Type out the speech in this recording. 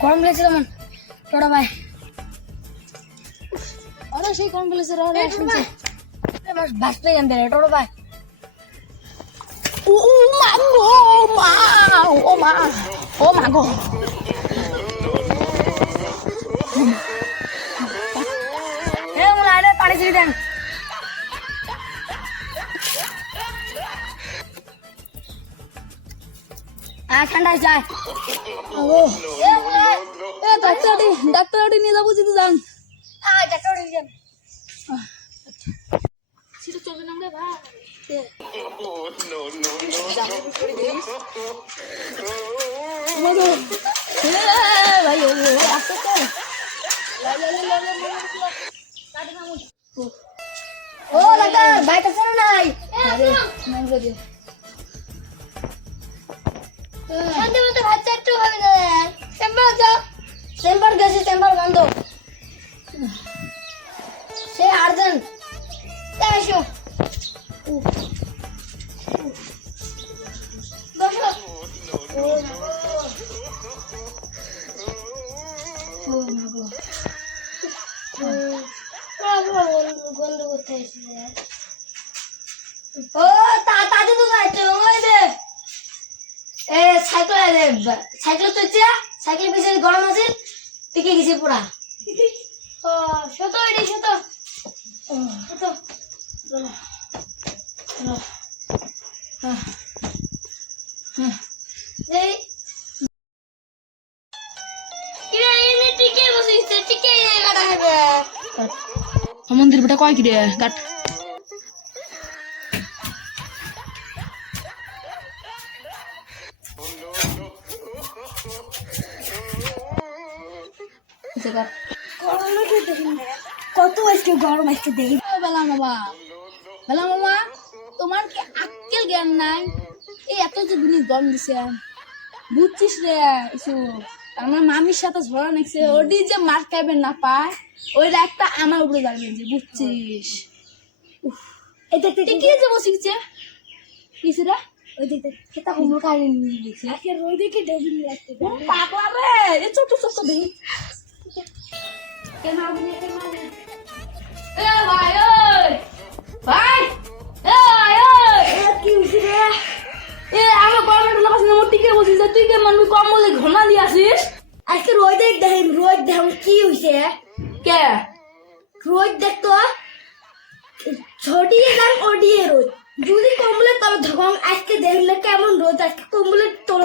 গরম লেগেছে তেমন। টোটা ভাই আরে সেই গরম লেগেছে রে রে শুনছে। মাস বাসতে যান দে টোটো ভাই ও, মা ও মা ও মা ও, মা গো। আ, ঠান্ডা যায় ও, এ ডাক্তার ডাক্তার নিয়ে যাব যদি যান। আ ডাক্তার দিকে যান। না ও ও নাই। আরে নামলে দে শান্তি মতো ভাত একটু হবে না চেম্বার যাও চেম্বার গেছে, চেম্বার বন্ধ। সে আর্জেন্ট। তাই বসো। ও, তা, তাতে তো যাচ্ছে, ওই যে। সাইকেল সাইকেল তো চা সাইকেল পিছনে গরম আছে টিকে গেছে পুরা। ও শত এটি শত। কাটা মন্দির বেটা কয় কি রে গাট কত আজকে গরম আজকে দেখি। বেলা মামা। বেলা মামা তোমার কি আক্কেল জ্ঞান নাই? এই এত যে দিনই গরম দিছে। বুঝছিস রে ইসু আমার মামির সাথে ঝড়া নেছে ওডি যে মার খাইবে না পায়। ওইটা একটা আমার উপরে যাবে যে বুঝছিস? তুই কি যে বসিছে কিসে রে। ওই দেখতে খেতা হুমুর কাহিনী নিয়ে গেছে। রোদে কি ডেবিল লাগতে পাগলা রে এ ছোট ছোট দেখি। ভাই ওই ভাই এ ভাই ওই কি হইছে রে এ আমার গরমের লাগাস না টিকে বসিস তুই কে মানুষ কম্বলে ঘনা দিয়ে আসিস আজকে রোদে দেখেন রোদ দেখেন কি হইছে কে রোদ দেখতো ছটিয়ে যান ওডিয়ে রোদ যদি কমলে তবে ধকম আজকে দেখলে কেমন রোদ আজকে কমলে তোর.